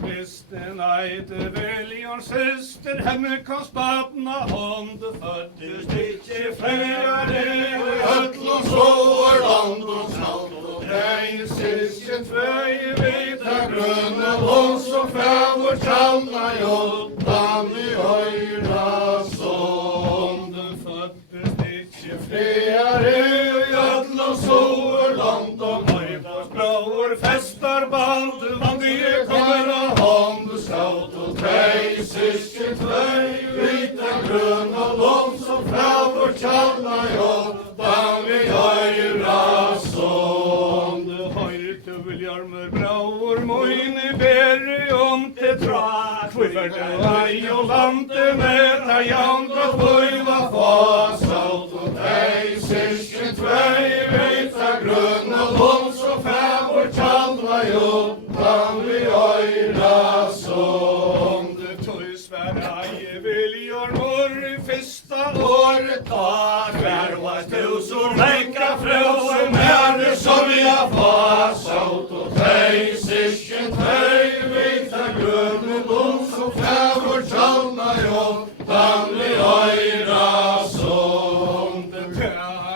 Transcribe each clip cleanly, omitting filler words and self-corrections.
Kristen eide Veljons syster, henne kom spatna hånd, föddes ikke flere, Öllum sår land og salt og brein, Sisken tvei vita grønne lån, som fævor tjalna jottan i høyra sånden. föddes ikke Flere i öllum sår land og Høyfors bror festar band, vandige kommer kommer hånd og skaut og trei, Sisken tvei vita grønne lån, som fævor tjalna jottan i høyra sånden. Høyrte Viljarmur bror, moine bere om til tra, kviverde vei og lande med ta jaun og Høyva fasaut og trei, Sisken tvei vita grønne lån, som fævor tjalna jottan i høyra sånden. Sverige Viljarmur i fyrsta året tar, hver var tusen leika frøse Mere som vi har fasaut og trei, Sisken tvei vita grønne lån, som fævor tjalna jottan i høyra sånden.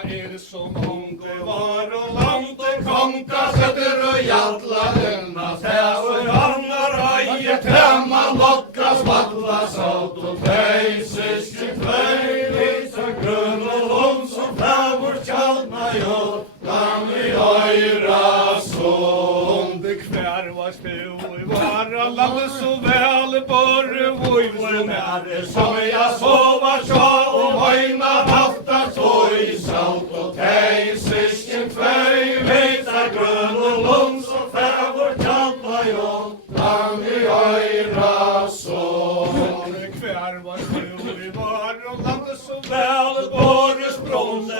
Det som om det var og landet Konka setter og jalla denna Fæver annar eie Temma lokka smatla saut og trei, Sisken tvei vita grønne lån, som fævor tjalna jottan i høyra sånden. Kvær var stå i vara landet så vel borre vojsen Som jeg sova sjå og høyna halta tøy, saut og trei, Sisken tvei vita grønne lån, som fævor tjalna jottan i høyra sånden. Kvær var stå i vara landet så vel borre språnde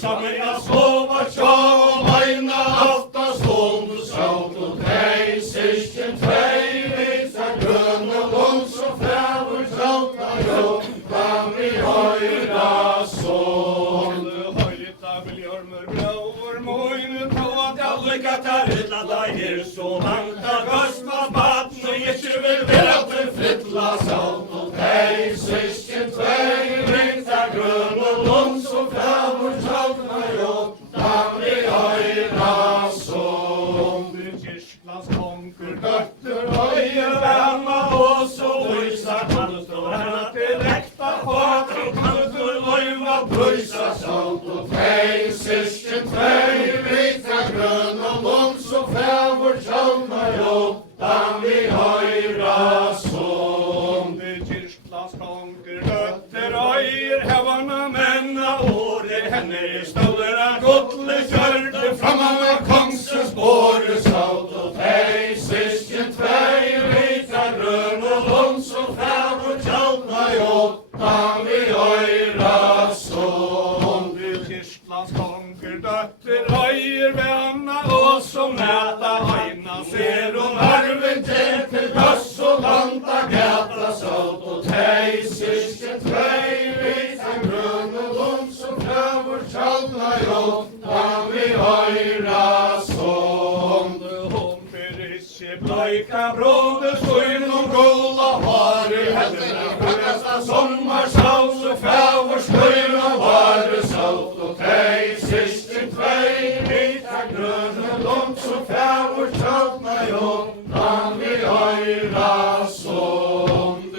Som jeg sova sjå og høyna halta stånd, saut og trei, Sisken tvei vita grønne lån, som fævor tjalna jottan i høyra sånden. Høyta Viljarmur bror, moine på at alle katter Fylla deg så langt av gøstma baden, og ikke vil være til frittla saut og trei, Sisken tvei vita grønne lån, som fævor tjalna jottan i høyra sånden. Kirstlands konkur Døtter høye venna og så lysa kan stå henne til ekta fader, kan du løyva prøysa saut og trei, Sisken tvei vita grønne lån, som fævor tjalna jottan i høyra sånden. Kirstlands konkur døtter øyer hevarna menna åre henne i ståler av godle kjørte Framman med kongsens båre saut og trei, Sisken tvei vita grønne lån, som fævor tjalna jottan i høyra sånden. Kirstlands konkur døtter øyer venna og som næta heina ser og Arven til gass og landa gata saut og trei, Sisken tvei vita grønne lån, som fævor tjalna jottan i høyra sånden. Hon ber ikke bleika bråde skøyn og gulla Har i hendene faggasta sommarsaut, så fævor skøyn og vare saut og trei, Sisken tvei vita grønne lån, som fævor tjalna jottan i høyra sånden.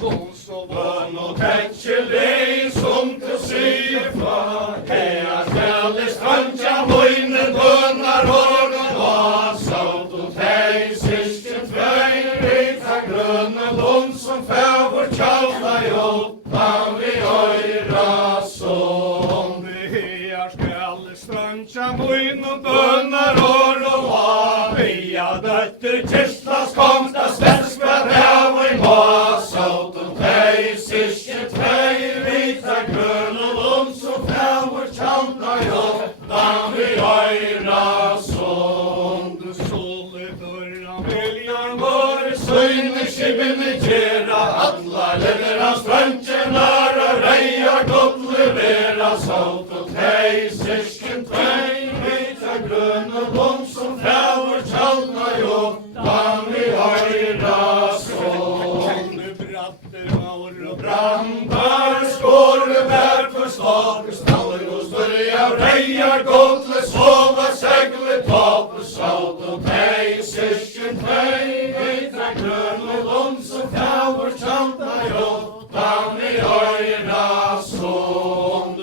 hon så Bønn og tenkje lei som til sier fra, Hea stjæle strandja moine bønnar hården og saut og trei, Sisken tvei vita grønne lån, som fævor tjalna jottan i høyra sånden. Her skal strandja moin og bønnar og Via døtter Kirstlands komsta svensk hver hev i må, saut og trei, Sisken tvei vita grønne lån, som fævor tjalna jottan i høyra sånden. Solidurra Viljarmur Søyne skibene gjera, alla leder hans strandjenar, og reia godle vera, saut og trei, Sisken tvei vita grønne lån, som fævor tjalna jottan i høyra system tvei, vitra grön og lund som fjavur tjalta jottan vi øyra sån.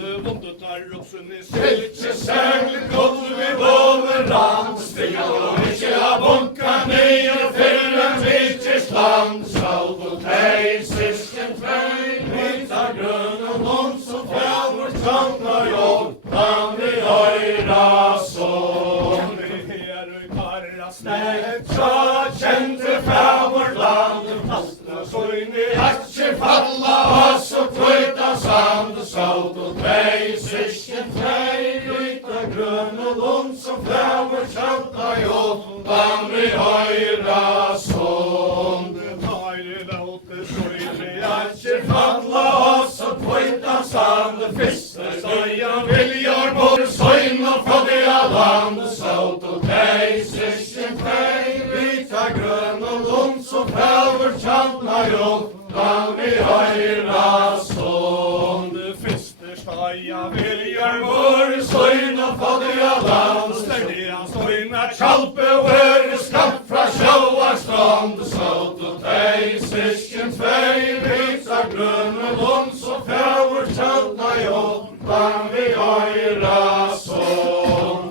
Silke særlig god vi bover land, stiga og ikkje a bunka nye fyrren vikers land. Sjalt og tei, system tvei, vitra grön og lund som fjavur tjalta jottan vi øyra sån. Snäcka kjente fjavur land, fastna søyne akje falla oss og kvita sand. Sjalt og tvei, system tvei, vita grøn og lund som fjavur tjalta jottan vi øyra sån. Akje falla oss og kvita sand, fyrste søya viljar bor søyn og fattiga land. Sjalt og tvei, system tvei, vita grøn og lund som fjavur tjalta jottan vi øyra sån. Støya viljar vår søyn og fattiga land, støya søyna Kjalpe vøre skapt fra sjóar strand. Sjalt og tei, system tvei, vita grøn og lund som fjavur tjalta jottan vi øyra sån.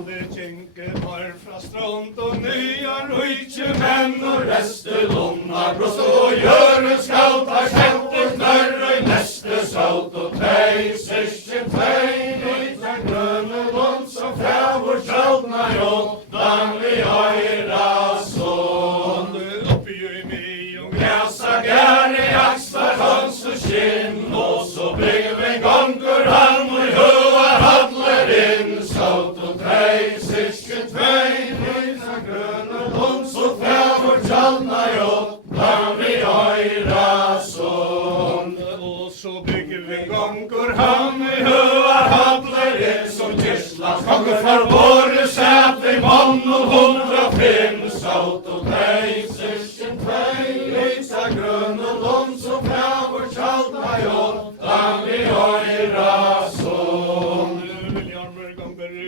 Fra strand og nya rujtje menn og reste lomma brost og gjøre skalt har kjent et nørre i neste. Sjalt og tei, system tvei, vita grøn og lund som fjavur tjalta jottan vi øyra sån. Oppi i mi og Græsa gærne akslar hans og skinn, og så bygven gongur han og høvar hadler inn. Sjalt og tei, system tvei, vita grøn og lund som fjavur tjalta jottan vi øyra sån. og så bygger vi gongur han Han i høvar hadler inn som Tysklands konge for våre sæte i mann og 105. Sjalt og tei, system tvei, vita grøn og lund som fjavur tjalta jottan vi øyra sån.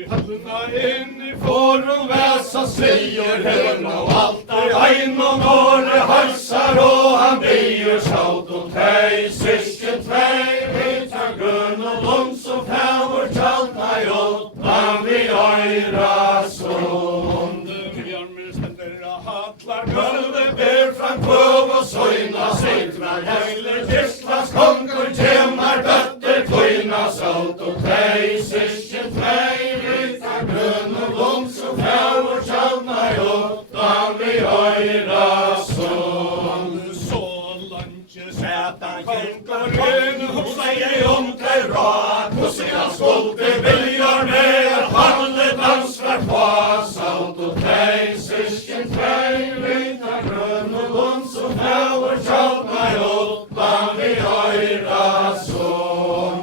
Hallna inn i For å væsa sier høn og alt ein og nåre halsar og han bier. Sjalt og tei, system tvei, vita grøn og lund som fjavur tjalta jottan vi øyra sån. Hallar Gulvet ber fram kvøv og søyna, sitrar heile Tysklands kongur tjemar bøtter tøyna. Sjalt og tei, system tvei, vita grøn og lund som fjavur tjalta jottan vi øyra sån. så langt sætan Konkurren hugsa jeg tei råd, hvordan han skulde viljar med alle dansver på. Sjalt og tei, system tvei, vita grøn og lund som fjavur tjalta jottan vi øyra sån.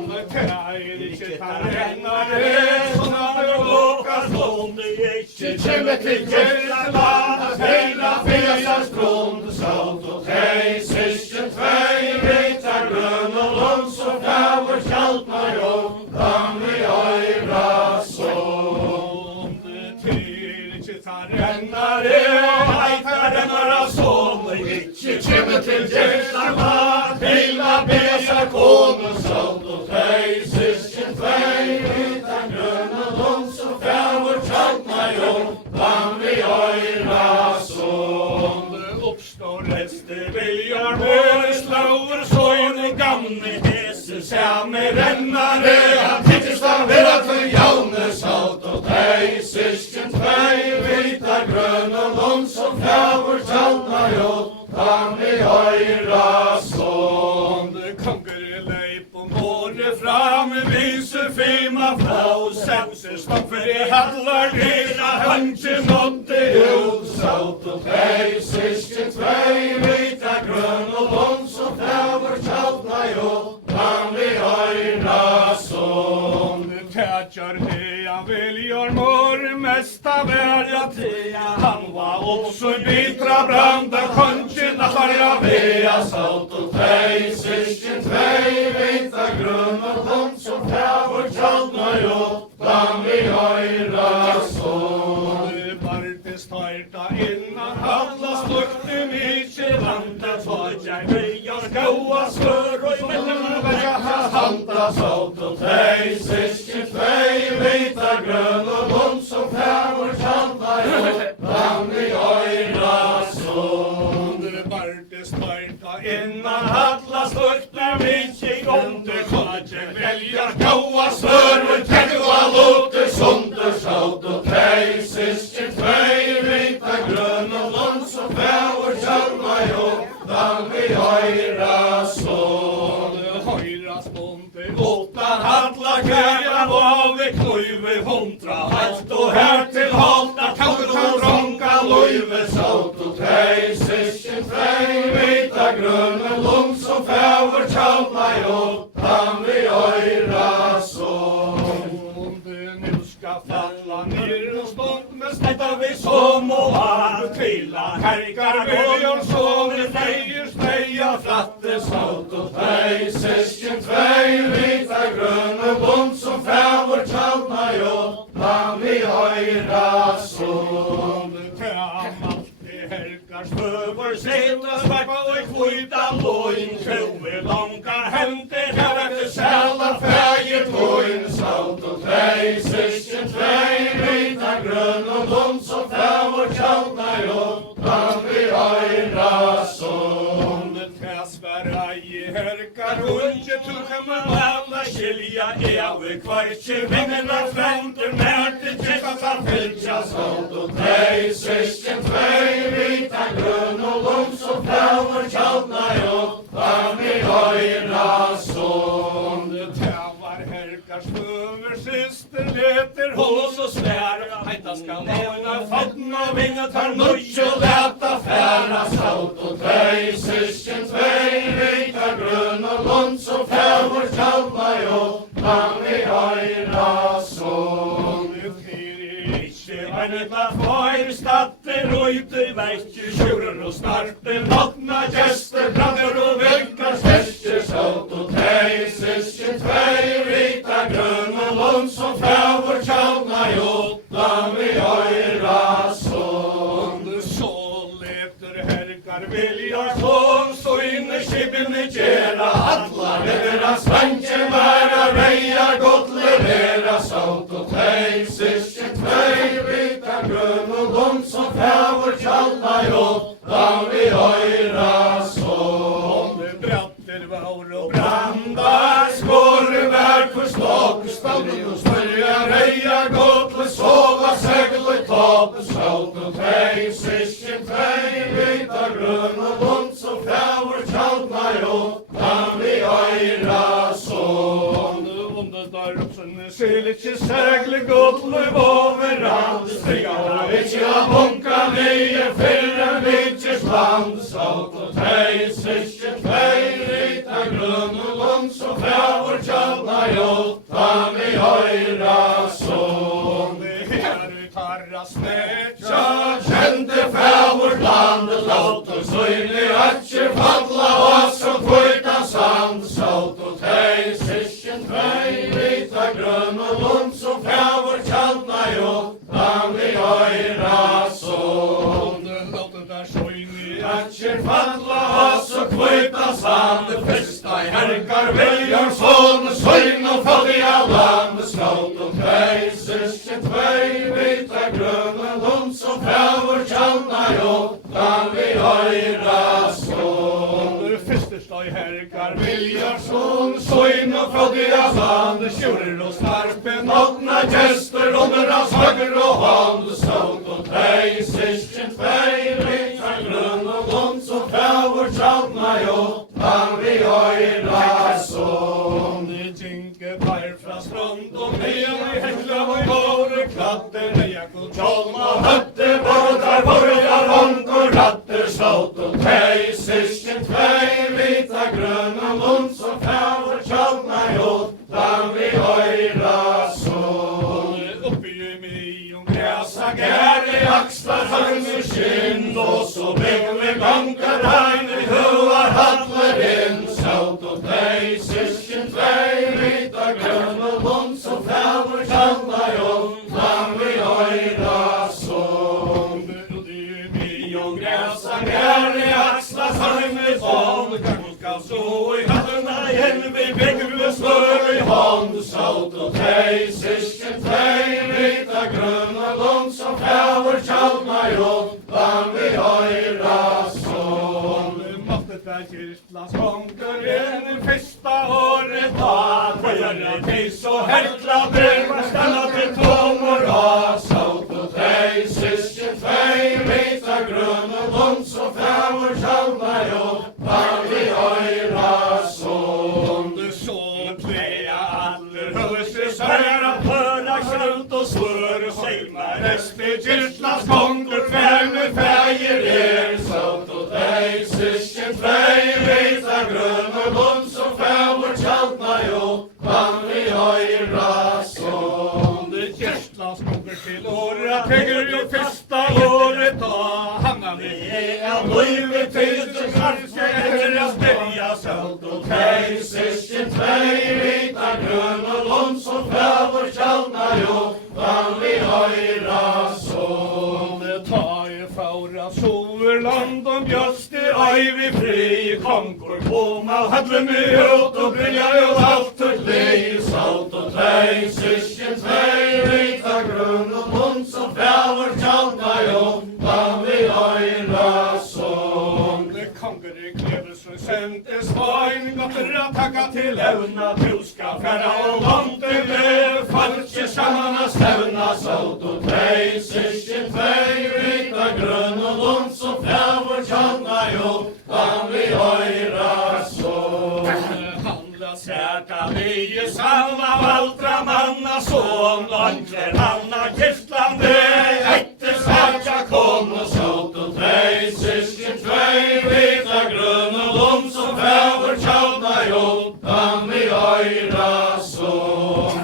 Kjemme til Gjerland, heila fjasars grunn. Sjalt og tei, system tvei, vita grøn og lund som fjavur tjalta jottan vi øyra sån. Kjemme til Gjerland, heila fjasars grunn. Sjalt og tei, system tvei, vita grøn og lund som fjavur tjalta jottan vi øyra sån. Oppstår reste viljar vår slauer søyne gamle hese Samme rennare, han tittist av vera til jaune. Sjalt og tei, system tvei, vita grøn og lund som fjavur tjalta jottan vi øyra sån. Kongur leip og måre fram viser fima fra sette stoffer i hallar dira hanke måtte ut. Sjalt og tei, system tvei, vita grøn og lund som fjavur tjalta jottan vi øyra sån. Tætjar hea viljar mor mesta verja tea. Han var også bitra branda kongen harja Vea sjalt og tei, system tvei, vita grøn og lund som fjavur tjalta jottan vi øyra sån. Bartes tøyta inna Atlas lukte mykje landet, og jeg veier gaua svør, og i mellom Handa sålt og tei, syskjen tvei, vita grøn og lund som fævor kjalla jo, land i øyra sund. Bartes barta innan Atlas lukte mykje landet, og jeg velger gaua svør, og Tegva luter sundur sålt og tei, syskjen tvei, vita grøn og lund som fævor kjalla jo, land i øyra sund. høyras bonde, åttan hadla kæra, og vi knøyve 100 halt, og her til halta tauet og dronka Løyve sålt og tei, syskjen tvei, vita grønne lund som fævor kjalla jo, land i øyra sund. Nu ska falla ner och stånd med snätta vi som och allt kvilla härkar böjor så vi fejer steja flatte Sålt och tei, syskjen tvei, vita grønne lund som fævor kjalla jo, land i øyra sund. Helgar spöver seta svärpa och kvita loin Sjøve långa händer här efter Sæla fægir tøyn, sålt og tei, syskjen tvei, vita grønne lund som fævor kjalla jo, land i øyra sund. Kasper i herkar hunje tukama alla skilja Eve kvartje vinnena flanter märte tjekka Fylkja sålt og tei, syskjen tvei, vita grønne lund som fævor kjalla jo, land i øyra sund. Tävar herkar spöver syster leter hås och svära Hejta ska måna fattna vinga tar Nutjo läta færa, sålt og tei, syskjen tvei, vita grønne lund som fævor kjalla jo, land i øyra sund. Vennetna får statter og ute vekkje Sjurur og snarper, nattna gjester, brander og vekkar Styrkje sålt og tei, syskjen tvei, vita grønne lund som fævor kjalla jo, land i øyra sund. Så leter herkar viljar som så inne skibene gjera Alla levera svanke væra, reia godt levera, sålt og tei, syskjen tvei, vita grønne lund som fævor kjalla jo, land i øyra sund. Bratter var og Brandar skåre vær for slåk, stallet og smørja, reia godt le sova, segle topp, sålt og tei, syskjen tvei, vita grønne lund som fævor kjalla jo, land i øyra sund. Selitje segle godle overalt Stiga og ikkje bunka nye fyrre vidtjes land, sålt og tei, syskjen tvei, vita grønne lund som fævor kjalla jo, land i øyra sund. Her tarra snetja Tja, kjente fævor landet, låt og søyne atjer falla oss som kvita sand, sålt og tei, syskjen tvei, vita grønne lund som fævor kjalla jo, land i øyra sund. Atjer falla oss og kvita sand, fyrsta i herkar viljar sånn, søyn og fattiga land, sålt og tei, syskjen tvei, vita grønne lund som fævor kjalla jo, land i øyra sund. Fyrstestad herkar Viljar sånn, søyn og fattiga land, Sjurur og snarpen Nåtna gjester under hans høyre og hånd, sålt og tei, syskjen tvei, vita grønne lund som fævor kjalla jo, land i øyra sund. Jinke par fra strand og ned i hekla og i våre klatter Heiakul Tjolma høtte båtar, borgar vonk og ratter, sålt og tei, syskjen tvei, vita grønne lund som fævor kjalla jo, land i øyra sund. Oppi i mig om gräsa Gære akslar hangur skinn, og så begge ganger hegner høar hallar inn, sålt og tei, syskjen tvei, vita grønne lund som fævor kjalla jo, land i øyra sund. som gräsan här i axla sarmig sång. Kanska så i hattarna igen vi bygger smör i hand. Saut och tej, sysken tej, vita gröna lång som fäver tjalma jo, van vi höjra sång. Måttet är kyrklas konkurren i första året var. Sjöre tej så härkla bröd, stanna till tomor av. Saut och tej, sysken tej, vita gröna lång som fäver tjalma jo, van vi höjra sång. Du såg plea aller hörs svära höra skönt och svör och sägma rest i kyrklas konkur kvärne färger er. Saut och tej, sysken tej, vita gröna lång som fäver tjalma jo, van vi höjra sång. Det kyrklas konkur till åra tegger ju första året ha. Hamnar vi i en livet till så kanske deras börja sålt och Tej, sysken tej, vita gröna lång som fäver tjalma jo, van vi höjra sång. det tar ju fåra soverland om just i ivy fri konkur på man hade mig ut och bringa ju allt och Lej, saut och tej, sysken tej, vita gröna lång som fäver tjalma jo, van vi höjra sång. det konkur i klevelsen sent är svajn gott att tacka till evna du ska färra och långt det falske sammanna Stävna, saut och tej, sysken tej, vita gröna lång som fäver tjalma jo, van vi höjra sång. handla säta vi samma valtra manna son långklädd Hanna Kirslande Äkte svarta kom och saut och tej, sysken tej, vita gröna lång som fäver tjalma jo, van vi höjra sång.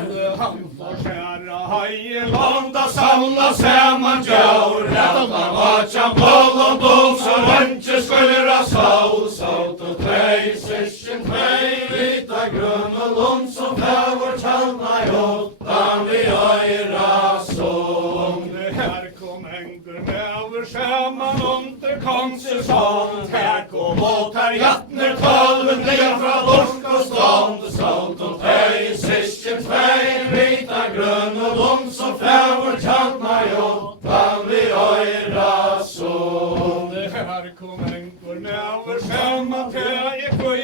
Landa samla samman jaur, rätta vatjan bollon dom så vänche skulle saul. Saut och tej, sysken tej, vita gröna lång som fäver tjalma jo, van vi höjra sång. Här kom enker över samman under konstsäsong. Här kom Båtar jattner tolven ner från borsk och stånd. Saut och tej, sysken tej, vita gröna lång som fäver tjalma jo, van vi höjra sång. här kom enker över samman. Här gick och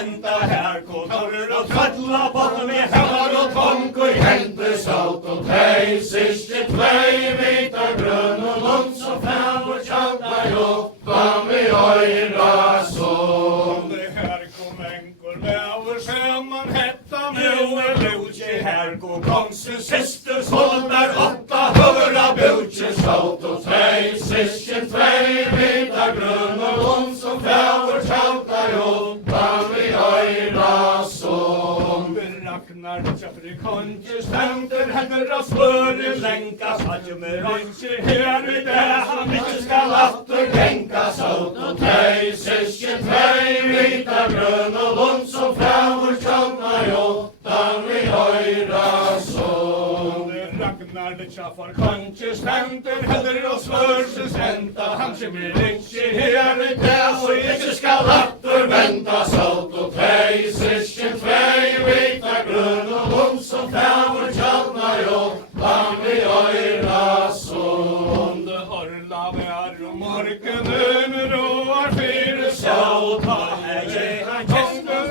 ända här kom torr och trattla på med hävar och Konkur hände saut och tej, sysken tej, vita gröna lång som fäver tjalma jo, van vi höjra sång. här kom enker över samman. Hetta nu är Luci. Här går konstens Syster såldar 800 butcher. Saut och tej, sysken tej, vita gröna lång som fäver tjalma jo, van vi höjra sång. Ragnar tjafri konche ständer händer och svör länkas. Adjö med rönche här i det han inte ska Latter tänka saut och tej, sysken tej, vita gröna lång som fäver tjalma jo, van vi höjra sång. Ragnar tjafar konche ständer händer och svör sänta. Han ser med rönche här i det Och inte ska latter vänta. Saut och tej, sysken tej, vita gröna lång som fäver tjalma jo, van vi höjra sång. Orla vär och morgonen roar fyra Saut och tej,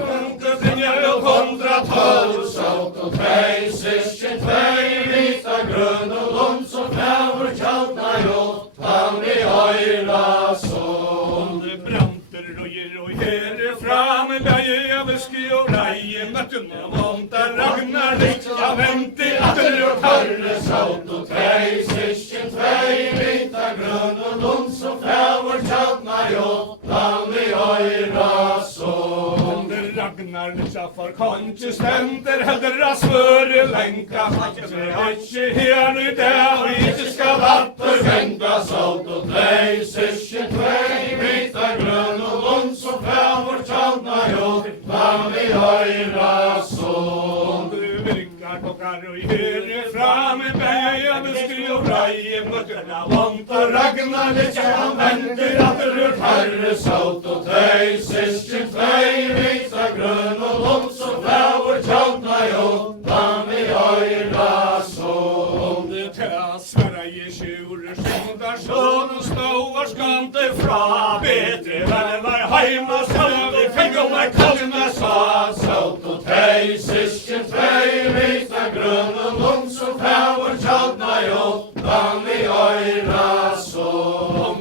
konkur bringar och 112. Saut och tej, sysken tej, vita gröna lång som fäver tjalma jo, van vi höjra sång. Branter och här fram Leje viski och reje mötten och montar Ragnar lika vänti att det och Herre saut och tej, sysken tej, vita gröna lång som fäver tjalma jo, van vi höjra sång. Ragnar tjaffar konche ständer händer svör länka. Hatje här i det och inte ska Latter vänta. Saut och tej, sysken tej, vita gröna lång som fäver tjalma jo, van vi höjra sång. Virkar tockar och här fram i bergen viski rai møkna vant og Ragnar litt han venter at rurt herre saut og tøy Sistjen tvei vita grøn og lom som flaur tjaldna jo Dami øyra så det til Sverige sjur skjundar sånn og ståvar skante fra bedre vel var heima salve fengom er kalma sa Saut og tøy Sistjen tvei vita grøn og lom som flaur tjaldna jo Dami øyra så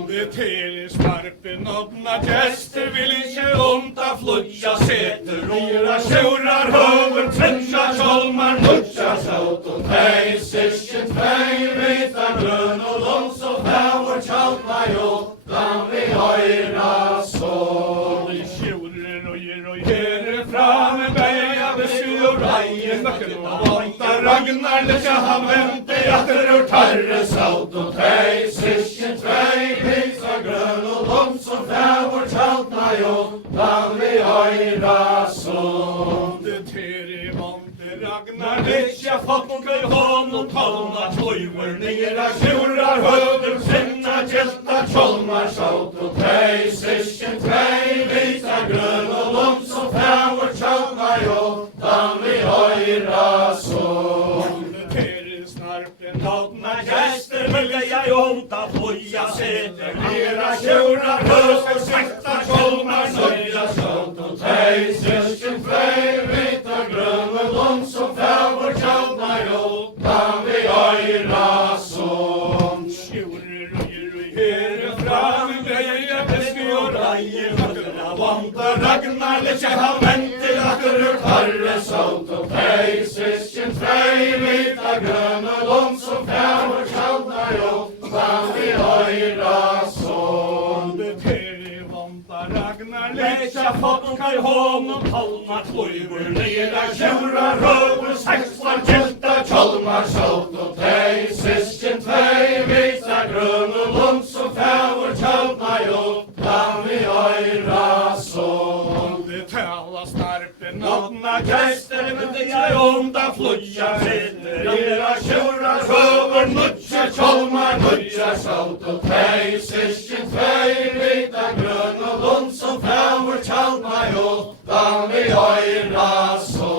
det til sparpen åpna gester vil ikke onda flutja seter Ora sjaurar høver trensa kjolmar nutja Saut og tøy Sistjen tvei vita grøn og lom som flaur tjaldna jo Dami øyra så Sjaurer og herre fram beia beskud og reie Møkken og vanta Ragnar lekja han vente at rurt Herre saut og tøy Sistjen tvei vita grøn og lom som flaur tjaldna jo Dami øyra så det til vante Ragnar lekja folker hånd og talma tøyver nera sjaurar høver senna kjelta Tjolmar saut og tøy Sistjen tvei vita grøn og lom som flaur tjaldna jo Dami øyra så Tåtna gäster vilja jag onta flyga seter Nera sjaurar höver sakta kjolmar Nöja saut og tøy Sistjen tvei vita grøn og lom som flaur tjaldna jo Dami øyra så Sjaurer og herre fram beia beskud og reie Møkken og vanta Ragnar lekja han vente at rurt Herre saut og tøy Sistjen tvei vita grøn og lom som flaur tjaldna jo Dami øyra så det til vanta Ragnar lekja folker hånd og talma tøyver nera sjaurar høver sakta kjelta Tjolmar saut og tøy Sistjen tvei vita grøn og lom som flaur tjaldna jo Dami øyra så det tala snarpen åpna gäster vilja jag onda flyga seter Nera sjaurar höver nutja Tjolmar nutja saut og tøy Sistjen tvei vita grøn og lom som flaur tjaldna jo Dami øyra så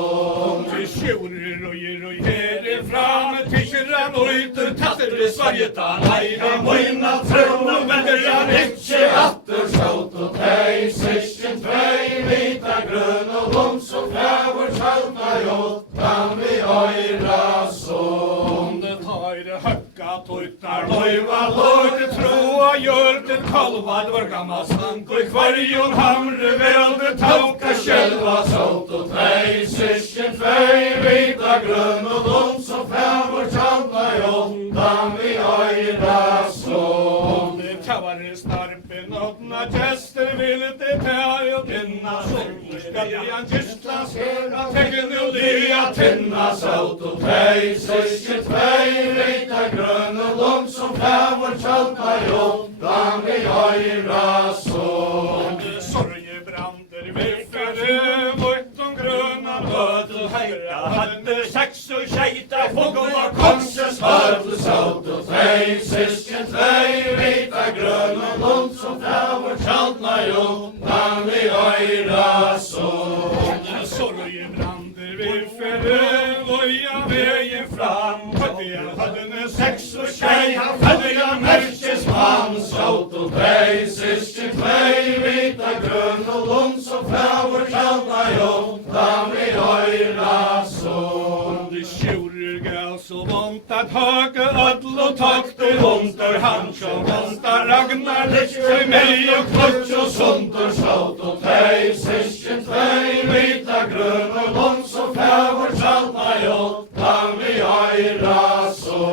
Sjaurer og herre fram Tisran uter tatter det svarjeta Leira moina trønna vender jag Ikkje atter saut og tøy Sistjen tvei vita grøn og lom som flaur tjaldna jo Dami øyra så det tar höcka tøytar Løyva løyte troa gjør det kalva dvörgamma stank Og i kvarjon hamre velde tauka Själva saut og tøy Sistjen tvei vita grøn og lom som flaur tjaldna jo Dami øyra så det tavar snarpen åpna gäster vil det ta og tinna Solen skal i en kyrkla skjøra Teggen og lia Tinna saut og tøy Sistjen tvei vita grøn og lom som flaur tjaldna jo Dami øyra så Sorgebrander viffere Vårt om grøna Ødel heira hadde seks og skeita Fogel og konses Ødel saut og tøy Sistjen tvei vita grøn og lom som flaur tjaldna jo Dami øyra så Sorgebrander viffere Voja veien fram Hadde seks og skeita Hadde jeg merkes mann saut og tøy Sistjen tvei vita grøn og lom som flaur tjaldna jo Dami øyra så Sjaurer gal så vant at høge ødel og takte Under han så vant at Ragnar lekja meg og kløtt og sundur saut og tøy Sistjen tvei vita grøn og lom som flaur tjaldna jo Dami øyra så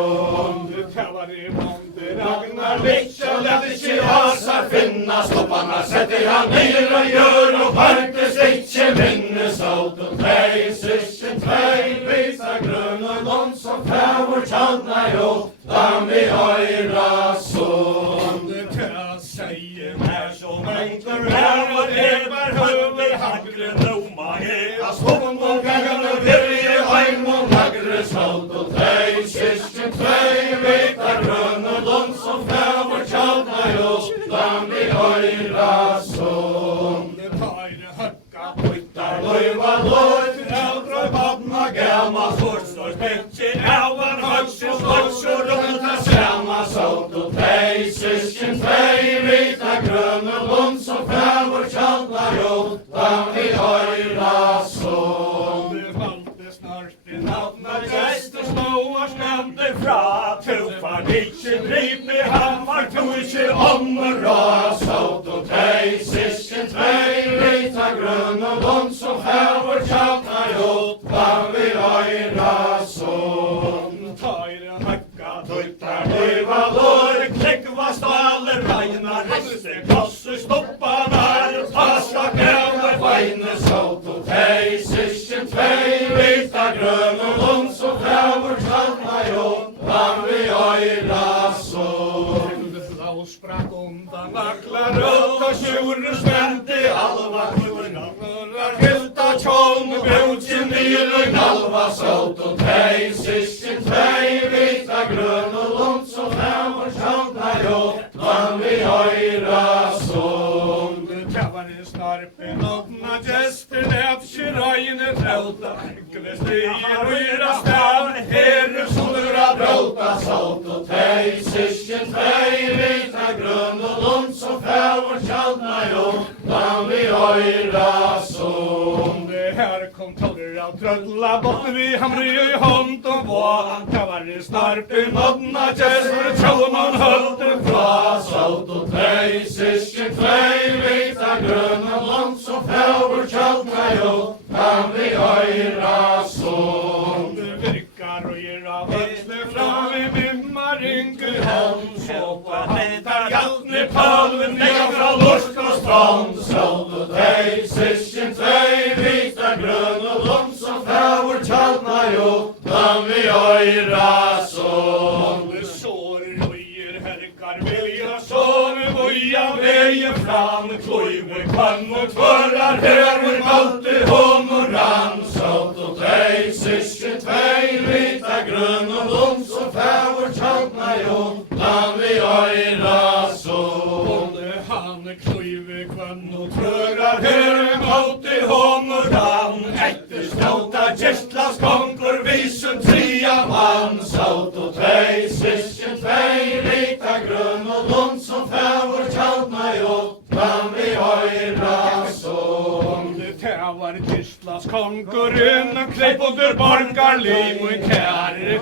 Tavar i månde Ragnar lekja lett ikkje asar finna Stopparna setter han ned og gjør og partes ikkje minne saut og tøy Sistjen tvei vita grøn og lom som flaur tjaldna jo Dami øyra så Sier mer som enker og det var høver hagre Noma hela Stånd og gangene virje heim og lagre saut og tøy Sistjen tvei vita øyra sund. Tøyre høkka puttar Løyva løyt, Eldre badna gamma Forstor spekkin Elvan høgsis Høgsur rundt Sama sot og tei, syskjen tvei, vita grønne lund, som fævor kjaldna jottan vi øyra sund. Det valgte snart i navna Gester snåar skamte fra Tuffar ikkje dripi Han var to ikkje Omra sot og tei, syskjen tvei, vita grønne lund, som fævor kjaldna jottan vi øyra sund. Tøyre høkka Tuttar løyva løyt, Klikva staler Reina riste Kossu stoppanar Taska gæve Veine sot og tei, syskjen tvei, vita grønne lund, som fævor kjaldna jottan vi øyra sund. Blå sprakk undan naklar Rødt og sjure spendi Alva kurnar Hilda tjån Brutsin Nyløy nalva sot og tei, syskjen tvei, vita grønne lund, som fævor kjaldna jottan vi øyra sund. Tjavar i snarpen Åpna gester Lepsi røyne Trauta Ekle stiger Vyra stav Herre Sundra bråta sot og tei, syskjen tvei, vita grønne lund, som fævor kjaldna jottan vi øyra sund. Her kom tårer av trødla Botten vi hamri i hånd og vå Tjavar i snarpen Åpna gester Tjåman hølte fra Sot og tei, syskjen tvei, vita grønne lund, som fævor kjaldna jottan vi øyra sund. Virkar og gir av høtle fram i mimmar yngur hånd Såpa hentar hjaltni palven Nega fra lorsk og strand Sot og tei, syskjen tvei, vita grønne lund, som fævor kjaldna jottan vi øyra sund. Sår røyer herkar vilja Såne voja veie fram Kløyve kvann og tvørar Herren malte hon og rann, sot og tei, syskjen tvei, vita grønne lund, som fævor kjaldna jottan vi øyra sund. Han kløyve kvann og tvørar Herren malte hon og rann Etter ståta gestlas konkur Visen tria Man sot og tei, syskjen tvei, vita grønne lund, som fævor kjaldna jottan vi øyra sund. Tævar gistlas konkurren Kleip under borgar lim og kære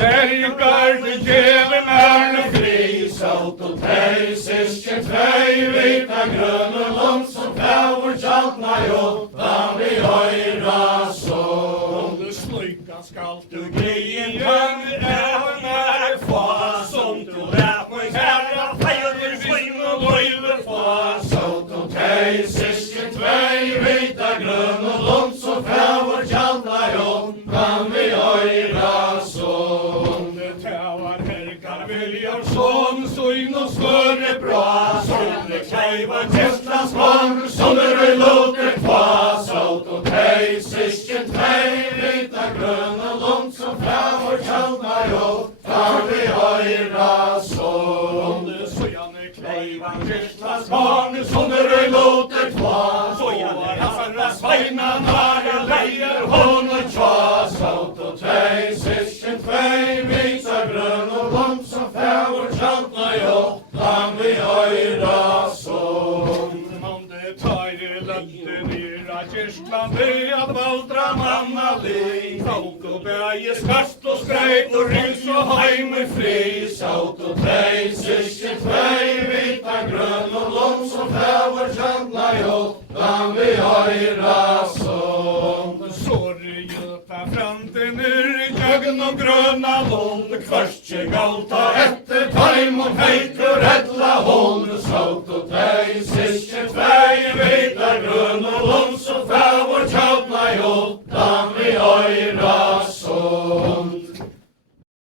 Bergar det gjeve mærne Fri sot og tei, syskjen tvei, vita grønne lund, som fævor kjaldna jottan vi øyra sund. Sluka skal du greien Æven få Som du lät mig kæra Feir svinn og løyve få Sot og tei, syskjen tvei, vita grønne lund, som fævor kjaldna jottan vi øyra sund. Tævar herkar viljar Sån søgn og større bra Sånne kleiva Gestlas vang, sonner låter kva, sot og tei, syskjen tvei, vita grønne lund, som fævor kjaldna jottan vi øyra sund. Søjane kleiva Gestlas vang, sonner låter kva, Søjane Hasara sveina nare leier hon og tja, sot og tei, syskjen tvei, vita grønne lund, som fævor kjaldna jottan vi øyra sund. Tøyre lønte nyra Kirskland At valdra manna li Folk og bæje skast og skreit Og rys og heime fri Sot og tei, syskjen tvei, vita grønne lund, som fævor kjaldna jottan vi øyra sund. Såre gjøta framten I jøgn og grøna lund Kvørstje galta Etter taim og heikur etla hon,